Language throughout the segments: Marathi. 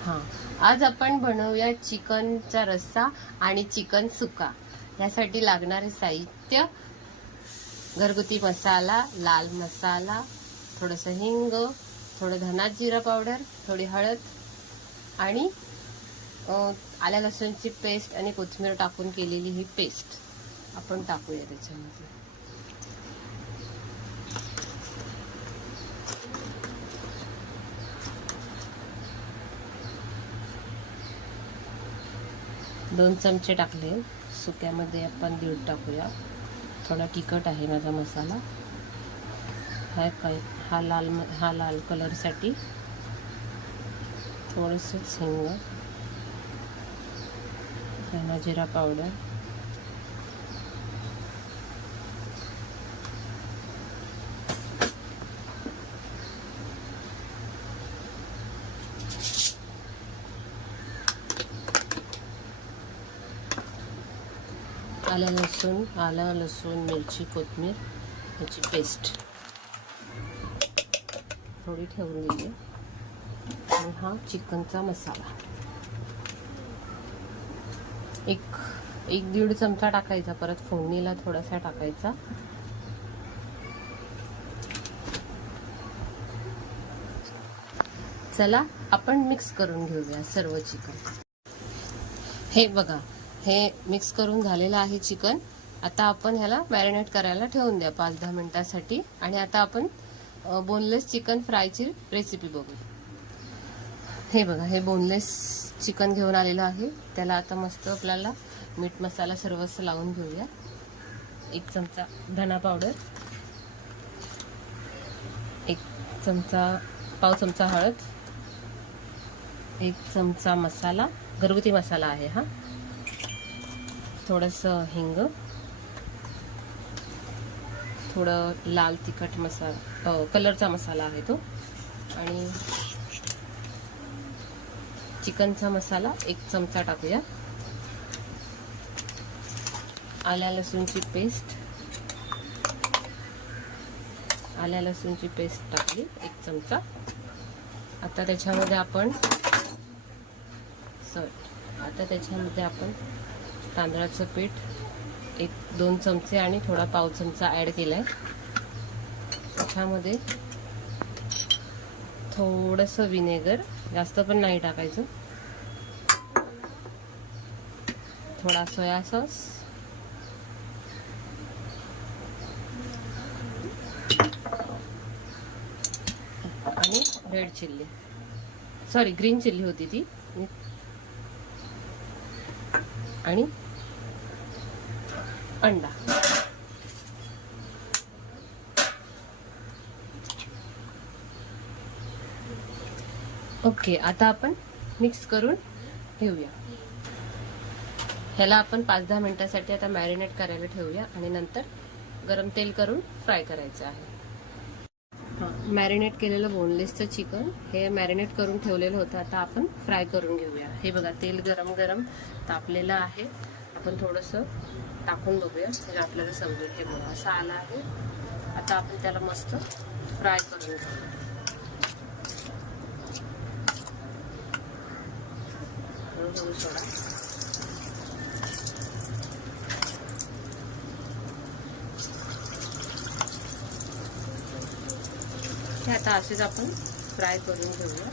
हां, आज आपण बनवूया चिकनचा रस्सा आणि चिकन सुका. यासाठी लागणारे साहित्य: घरगुती मसाला, लाल मसाला, थोडंसं हिंग, थोडं धना जिरा पावडर, थोडी हळद आणि आल्या लसूणची पेस्ट आणि कोथिंबीर टाकून केलेली ही पेस्ट आपण टाकूया त्याच्यामध्ये. दोन चमचे टाकले. सुक्यामध्ये आपण 1.5 टाकूया. थोडा तिखट आहे माझा मसाला. हा लाल कलरसाठी. थोडंसं हिंग, धना जिरा पावडर, आलं लसूण मिरची कोथिंबीर याची पेस्ट थोडी ठेवून दिली. आणि हा चिकनचा मसाला एक 1.5 चमचा टाकायचा. परत फोडणीला थोडासा टाकायचा. चला आपण मिक्स करून घेऊया सर्व चिकन. हे बघा, हे मिक्स करून झालेलं आहे चिकन. आता आपण ह्याला मॅरिनेट करायला ठेवून द्या 5-10 मिनिटांसाठी. आणि आता आपण बोनलेस चिकन फ्रायची रेसिपी बघू. हे बघा, हे बोनलेस चिकन घेऊन आलेलं आहे. त्याला आता मस्त आपल्याला मीठ मसाला सर्वच लावून घेऊया. 1 चमचा धना पावडर, 1 चमचा हळद, 1 चमचा मसाला, घरगुती मसाला आहे हा, थोडंसं हिंग, थोडं लाल तिखट मसाला, कलरचा मसाला आहे तो, आणि चिकनचा मसाला 1 चमचा टाकूया. आल्या लसूणची पेस्ट टाकली 1 चमचा. आता त्याच्यामध्ये आपण तांदळाचं पीठ 1-2 चमचे आणि थोडा पाव चमचा ॲड केलाय. त्याच्यामध्ये थोडंसं विनेगर, जास्त पण नाही टाकायचं, थोडा सोया सॉस, आणि ग्रीन चिल्ली होती ती, आणि अंडा. ओके, आता आपण मिक्स करून ठेवूया. ह्याला आपण 5-10 मिनिटांसाठी आता मॅरिनेट करायला ठेवूया. आणि नंतर गरम तेल करून फ्राय करायचं आहे. मॅरिनेट केलेलं बोनलेसचं चिकन हे मॅरिनेट करून ठेवलेलं होतं. आता आपण फ्राय करून घेऊया. हे बघा, तेल गरम तापलेलं आहे. आपण थोडंसं टाकून बघूया म्हणजे आपल्याला समजेल. हे बघा, असं आलं आहे. आता आपण त्याला मस्त फ्राय करून घेऊया. सोडा. हे आता असेच आपण फ्राय करून घेऊया.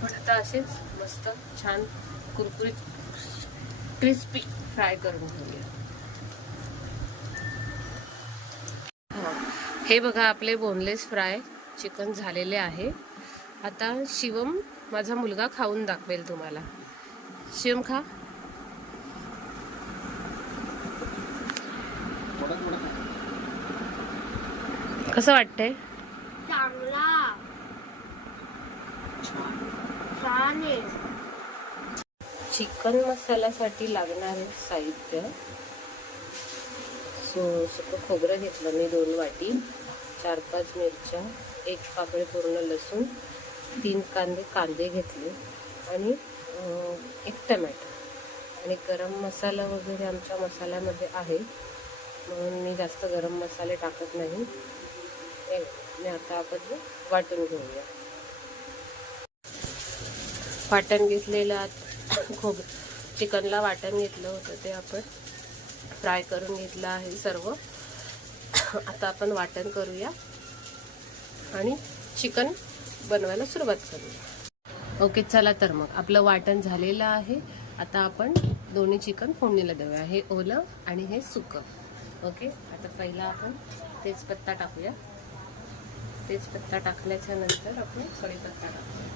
पण आता असेच मस्त छान कुरकुरीत क्रिस्पी फ्राय करून घेऊया. हे बघा, आपले बोनलेस फ्राय चिकन झालेले आहे. आता शिवम, माझा मुलगा, खाऊन दाखवेल तुम्हाला. शिवम, खा. कसं वाटतंय? चांगला, छान आहे. चिकन मसाल्यासाठी लागणारे साहित्य: सुकं खोबरं घेतलं मी 2 वाटी, 4-5 मिरच्या, 1 पाकळी पूर्ण लसूण, 3 कांदे घेतले आणि एक टमॅटो आणि गरम मसाला वगैरे आमच्या मसाल्यामध्ये आहे, म्हणून मी जास्त गरम मसाले टाकत नाही. आणि आता आपण वाटून घेऊया. वाटण घेतलेलं चिकनला वाटण घेतलं होतं ते आपण फ्राय करून घेतलं आहे सर्व. आता आपण वाटण करूया आणि चिकन बनवायला सुरुवात करूया. ओके, चला तर मग आपलं वाटण झालेलं आहे. आता आपण दोन्ही चिकन फोडणीला देऊया, हे ओलं आणि हे सुकं. ओके, आता पहिला आपण तेजपत्ता टाकूया. तेजपत्ता टाकल्याच्या नंतर आपण कढीपत्ता टाकूया.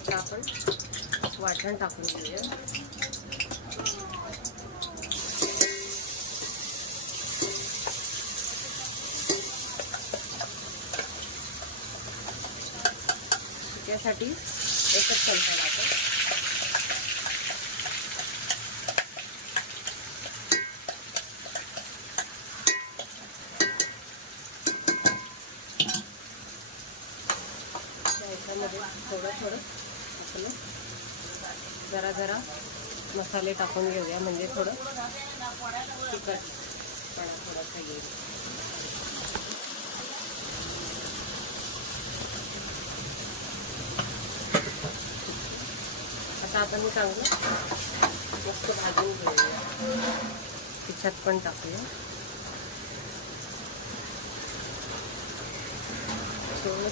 आता आपण वाटण टाकून घेऊया. त्यासाठी एकच चमचा टाकू. याच्यामध्ये थोडं आपलं जरा मसाले टाकून घेऊया, म्हणजे थोडं तिखटपणा थोडासा येईल. आता आपण चांगलं मस्त भाजून घेऊया. तिच्यात पण टाकूया.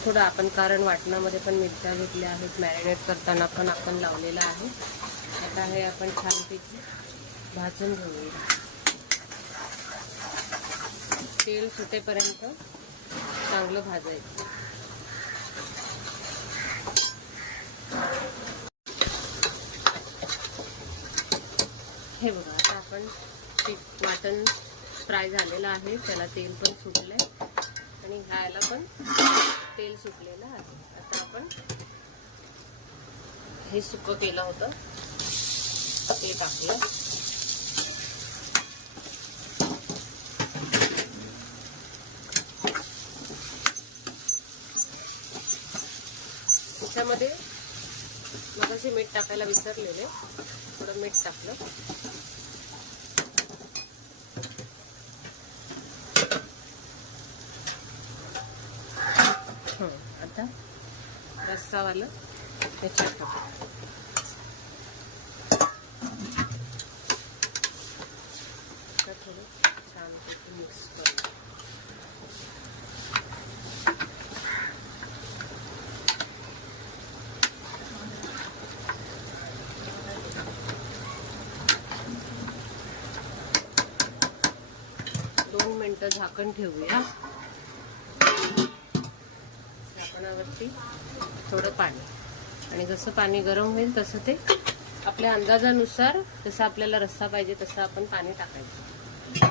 थोडं आपण, कारण वाटणामध्ये पण मिरच्या घेतल्या आहेत, मॅरिनेट करताना पण आपण लावलेलं आहे. आता हे आपण छानपैकी भाजून घेऊया. तेल सुटेपर्यंत चांगलं भाजायचं. हे बघा, आता आपण वाटण फ्राय झालेलं आहे, त्याला तेल पण सुटलंय आणि ह्याला पण तेल सुटलेलं आहे. आता आपण हे सुकं केलं होतं ते टाकूया. त्याच्यामध्ये मगाशी मीठ टाकायला विसरलेले, थोडं मीठ टाकलं. आता रस्सावालं त्याच्यात टाकू. थोडं छानपैकी मिक्स करू. झाकण ठेवूया. झाकणावरती थोडं पाणी, आणि जसं पाणी गरम होईल तसं ते आपल्या अंदाजानुसार, जसं आपल्याला रस्सा पाहिजे तसं आपण पाणी टाकायचं.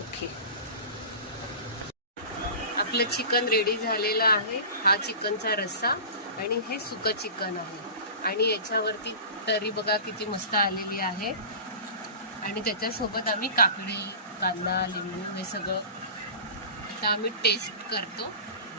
ओके, आपलं चिकन रेडी झालेलं आहे. हा चिकनचा रस्सा आणि हे सुकं चिकन आहे. आणि याच्यावरती तरी बघा किती मस्त आलेली आहे. आणि त्याच्यासोबत आम्ही काकडी, कांदा, लिंबू हे सगळं आता आम्ही टेस्ट करतो.